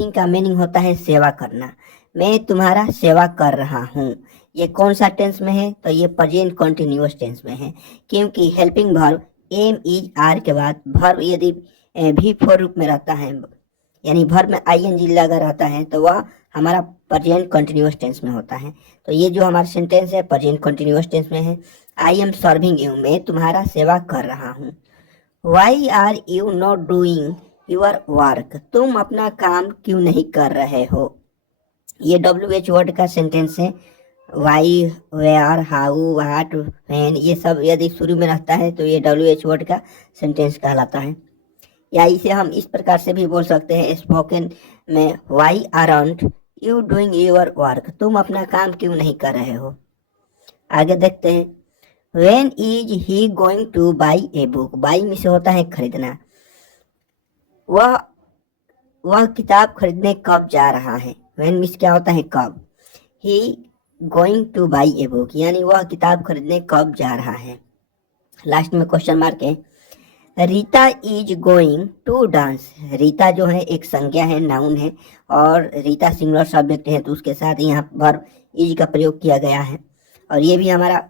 Serving का meaning होता है सेवा करना। मैं तुम्हारा सेवा कर रहा हूँ। ये कौन सा टेंस में है? तो ये प्रेजेंट कंटिन्यूअस टेंस में है, क्योंकि helping verb am is are के बाद वर्ब यदि भी फोर रूप में रहता है, यानी वर्ब में आईएनजी लगा रहता है, तो वह हमारा प्रेजेंट कंटिन्यूअस टेंस में होता है। तो ये जो हमारा सेंटेंस है प्रेजेंट कंटिन्यूअस टेंस में है। आई एम सर्विंग यू, मैं तुम्हारा सेवा कर रहा हूँ। Why are you not doing your work, तुम अपना काम क्यों नहीं कर रहे हो। ये WH वर्ड का सेंटेंस है। Why, where, how, what, when, ये सब यदि शुरू में रहता है तो ये WH वर्ड का सेंटेंस कहलाता है। या इसे हम इस प्रकार से भी बोल सकते हैं स्पोकन में, why aren't you doing your work, तुम अपना काम क्यों नहीं कर रहे हो। आगे देखते हैं। When is he going to buy a book? By में से होता है खरीदना। वह किताब खरीदने कब जा रहा है। When में से क्या होता है कब। He going to buy a book, यानी वह किताब खरीदने कब जा रहा है। लास्ट में क्वेश्चन मार्क है। Rita is going to dance, Rita जो है एक संज्ञा है, नाउन है, और रीता सिंगुलर सब्जेक्ट है, तो उसके साथ यहाँ वर्ब इज का प्रयोग किया गया है। और ये भी हमारा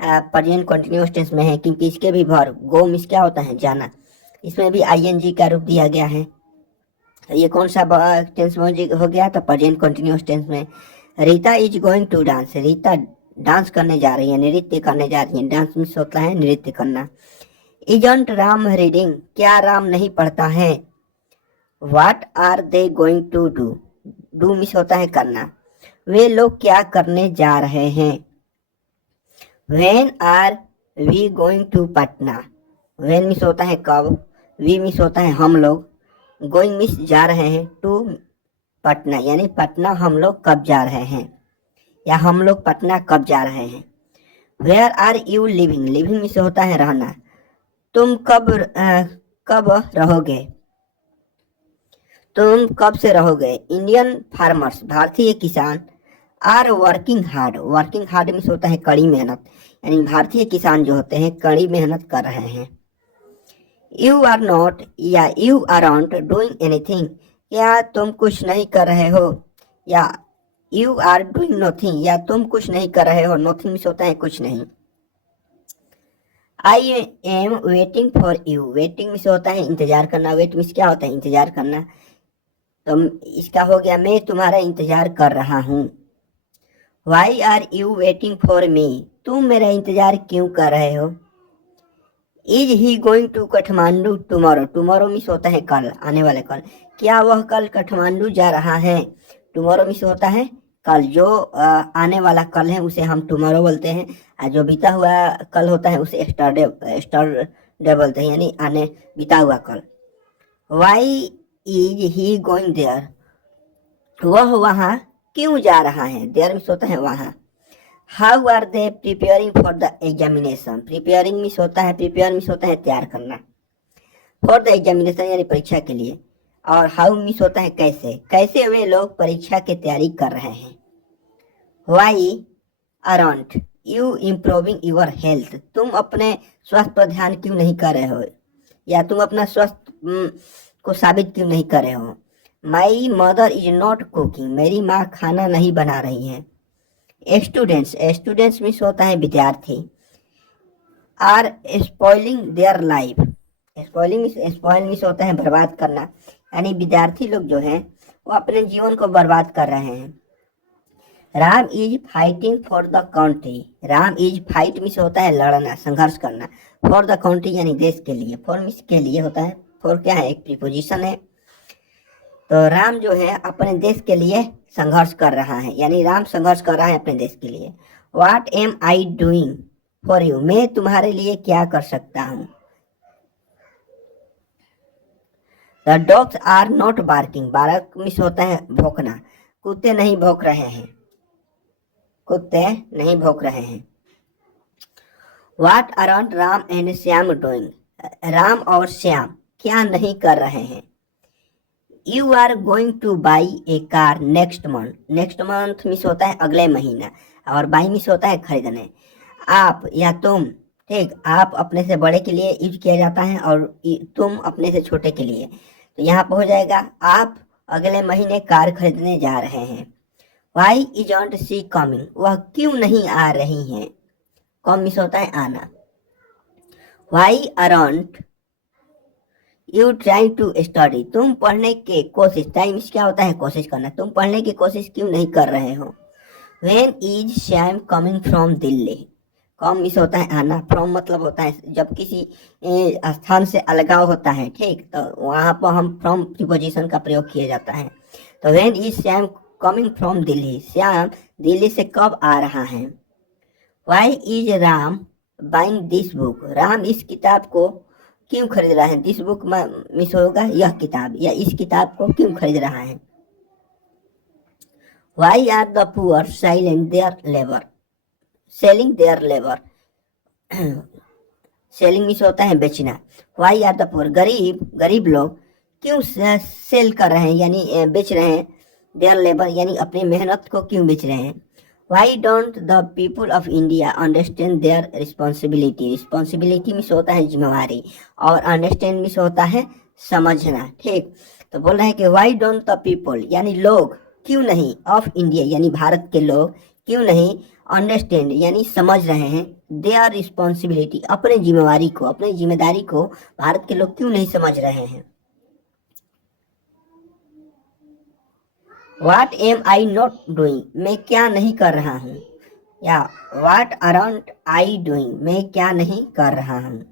प्रेजेंट कंटिन्यूअस टेंस में है, क्योंकि इसके भी वर्ब गो मिस क्या होता है जाना, इसमें भी आईएनजी का रूप दिया गया है। ये कौन सा टेंस में हो गया? तो प्रेजेंट कंटिन्यूअस टेंस में। Rita is going to dance, Rita dance करने जा रही है, नृत्य करने जा रही है। डांस मिस होता है नृत्य करना। इजंट राम रीडिंग, क्या राम नहीं पढ़ता है। What are they going to do, do means होता है करना। वे लोग क्या करने जा रहे हैं। When are we going to Patna, when miss होता है कब, we मिस होता है हम लोग, going मिस जा रहे हैं, to पटना यानी पटना हम लोग कब जा रहे हैं, या हम लोग पटना कब जा रहे हैं। Where are you living, living miss होता है रहना, तुम कब रहोगे, तुम कब से रहोगे। इंडियन फार्मर्स, भारतीय किसान, are working hard, working hard means होता है कड़ी मेहनत, यानी भारतीय किसान जो होते हैं कड़ी मेहनत कर रहे हैं। यू आर नॉट या यू आरंट डूइंग एनीथिंग, या तुम कुछ नहीं कर रहे हो, या यू आर डूइंग नथिंग, या तुम कुछ नहीं कर रहे हो। नथिंग मिस होता है कुछ नहीं। I am waiting for you, waiting miss होता है इंतजार करना, वेट मिस क्या होता है इंतजार करना, तो इसका हो गया मैं तुम्हारा इंतजार कर रहा हूँ। Why are you waiting for me, तुम मेरा इंतजार क्यों कर रहे हो। Is he going to Kathmandu tomorrow, tomorrow means होता है कल, आने वाले कल, क्या वह कल काठमांडू जा रहा है। टुमारो मिस होता है कल, जो आने वाला कल है उसे हम टुमारो बोलते हैं, और जो बीता हुआ कल होता है उसे एस्टरडे बोलते हैं, यानी आने बीता हुआ कल। Why is he going there, वह वहाँ क्यों जा रहा है। देयर मिस होता है वहाँ। How are they preparing for the examination, preparing means होता है, प्रिपेयर मिस होता है तैयार करना, फॉर द एग्जामिनेशन यानी परीक्षा के लिए। और हाउ मिस होता है कैसे, कैसे वे लोग परीक्षा की तैयारी कर रहे हैं। Why aren't you improving your health, तुम अपने स्वास्थ्य पर ध्यान क्यों नहीं कर रहे हो, या तुम अपना स्वास्थ्य को साबित क्यों नहीं कर रहे हो। My mother is not cooking, मेरी माँ खाना नहीं बना रही है। स्टूडेंट्स, स्टूडेंट्स मिस होता है विद्यार्थी। Are spoiling their life, spoil means होता है बर्बाद करना, यानी विद्यार्थी लोग जो हैं वो अपने जीवन को बर्बाद कर रहे हैं। Ram is fighting for the country, Ram is fight miss होता है लड़ना, संघर्ष करना, फॉर द कंट्री यानी देश के लिए, फॉर मिस के लिए होता है, फॉर क्या है एक प्रीपोजिशन है। तो राम जो है अपने देश के लिए संघर्ष कर रहा है, यानी राम संघर्ष कर रहा है अपने देश के लिए। What am I doing for you, मैं तुम्हारे लिए क्या कर सकता हूँ। The dogs are not barking, bark means होता है भौंकना, कुत्ते नहीं भौंक रहे हैं, कुत्ते नहीं भौंक रहे हैं। What aren't Ram and Shyam doing, Ram और श्याम क्या नहीं कर रहे हैं। You are going to buy a car next month, next month means होता है अगले महीना, और बाई मिस होता है खरीदने। आप या तुम, ठीक, आप अपने से बड़े के लिए यूज किया जाता है और तुम अपने से छोटे के लिए, तो यहाँ पर हो जाएगा आप अगले महीने कार खरीदने जा रहे हैं। वाई इजंट शी कमिंग, वह क्यों नहीं आ रही हैं। कम मिस होता है आना। Why aren't you trying to study, तुम पढ़ने की कोशिश, ट्राई मिस क्या होता है कोशिश करना, तुम पढ़ने की कोशिश क्यों नहीं कर रहे हो। When is Shyam coming from Delhi, come miss होता है आना। फ्रॉम मतलब होता है जब किसी स्थान से अलगाव होता है, ठीक, तो वहां पर हम फ्रॉम प्रीपोजिशन का प्रयोग किया जाता है। तो when is Shyam coming from Delhi, Shyam Delhi से कब आ रहा है। Why is Ram buying this book, Ram इस किताब को क्यों खरीद रहा है। दिस बुक मिस होगा यह किताब, या इस किताब को क्यों खरीद रहा है। Why are the poor silent their labour, selling their labour, selling means होता है बेचना। वाई आर द पुअर, गरीब लोग क्यों सेल कर रहे हैं, यानी बेच रहे हैं। देयर लेबर यानी अपनी मेहनत को क्यों बेच रहे हैं। Why don't the people of India understand their responsibility, responsibility miss होता है जिम्मेवारी, और अंडरस्टैंड मिस होता है समझना, ठीक। तो बोल रहे हैं कि वाई डोंट द पीपल यानी लोग क्यों नहीं, ऑफ इंडिया यानी भारत के लोग क्यों नहीं, अंडरस्टैंड यानी समझ रहे हैं, देयर रिस्पॉन्सिबिलिटी अपने जिम्मेवारी को, अपनी जिम्मेदारी को भारत के लोग क्यों नहीं समझ रहे हैं। वाट एम आई नॉट डूइंग, मैं क्या नहीं कर रहा हूँ, या वाट अराउंड आई डूइंग, मैं क्या नहीं कर रहा हूँ।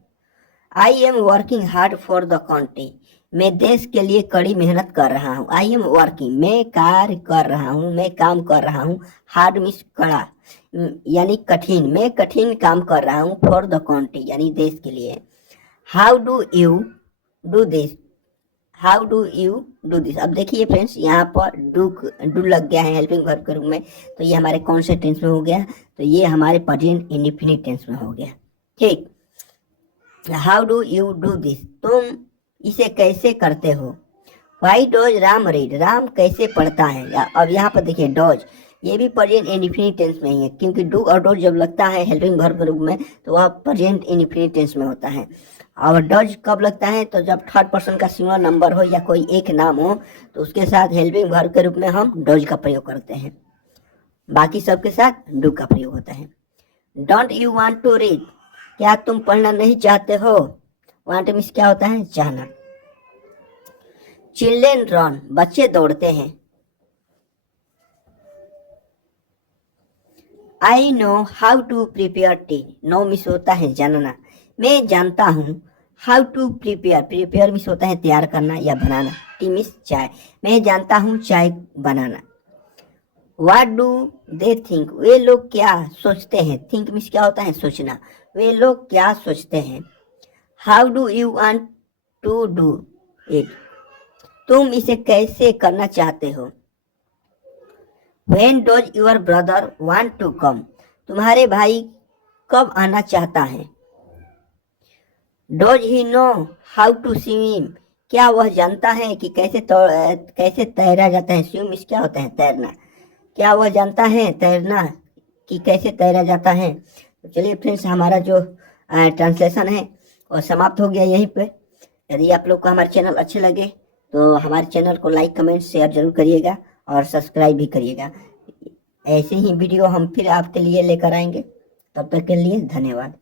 I am working hard for the country, मैं देश के लिए कड़ी मेहनत कर रहा हूँ। आई एम वर्किंग, मैं कार्य कर रहा हूँ, मैं काम कर रहा हूँ। हार्ड मीन्स कड़ा यानी कठिन, मैं कठिन काम कर रहा हूँ। फॉर द कंट्री यानी देश के लिए। How do you do this, how do you do this. अब देखिए फ्रेंड्स, यहाँ पर डू लग गया है हेल्पिंग वर्ब के रूप में, तो ये हमारे कौन से टेंस में हो गया, तो ये हमारे प्रेजेंट इंडेफिनिट टेंस में हो गया, ठीक। How do you do this, तुम इसे कैसे करते हो। Why does Ram read, Ram कैसे पढ़ता है। अब यहाँ पर देखिए डोज, ये भी प्रेजेंट इंडेफिनिट टेंस में ही है, क्योंकि डू और डोज जब लगता है हेल्पिंग वर्ब के रूप में तो वह प्रेजेंट इंडेफिनिट टेंस में होता है। और डज कब लगता है, तो जब थर्ड पर्सन का सिंगुलर नंबर हो या कोई एक नाम हो, तो उसके साथ हेल्पिंग वर्ब के रूप में हम डज का प्रयोग करते हैं। बाकी सबके साथ डू का प्रयोग होता है। Don't you want to read, क्या तुम पढ़ना नहीं चाहते हो। वांट मीन्स क्या होता है चाहना। चिल्ड्रेन रन, बच्चे दौड़ते हैं। I know how to prepare tea, know means होता है जानना, मैं जानता हूँ। How to prepare, prepare means होता है तैयार करना या बनाना। टी मिस चाय, मैं जानता हूँ चाय बनाना। व्हाट डू दे थिंक, वे लोग क्या सोचते हैं। थिंक मिस क्या होता है सोचना, वे लोग क्या सोचते हैं। How do you want to do it, तुम इसे कैसे करना चाहते हो। When does your brother want to come, तुम्हारे भाई कब आना चाहता है। Does he know how to swim, क्या वह जानता है कि कैसे तैरा जाता है। स्विम इस क्या होता है तैरना, क्या वह जानता है तैरना कि कैसे तैरा जाता है। तो चलिए फ्रेंड्स, हमारा जो ट्रांसलेशन है वो समाप्त हो गया यहीं पे। यदि आप लोग को हमारे चैनल अच्छे लगे तो हमारे चैनल को लाइक कमेंट शेयर जरूर करिएगा और सब्सक्राइब भी करिएगा। ऐसे ही वीडियो हम फिर आपके लिए लेकर आएंगे, तब तक के लिए धन्यवाद।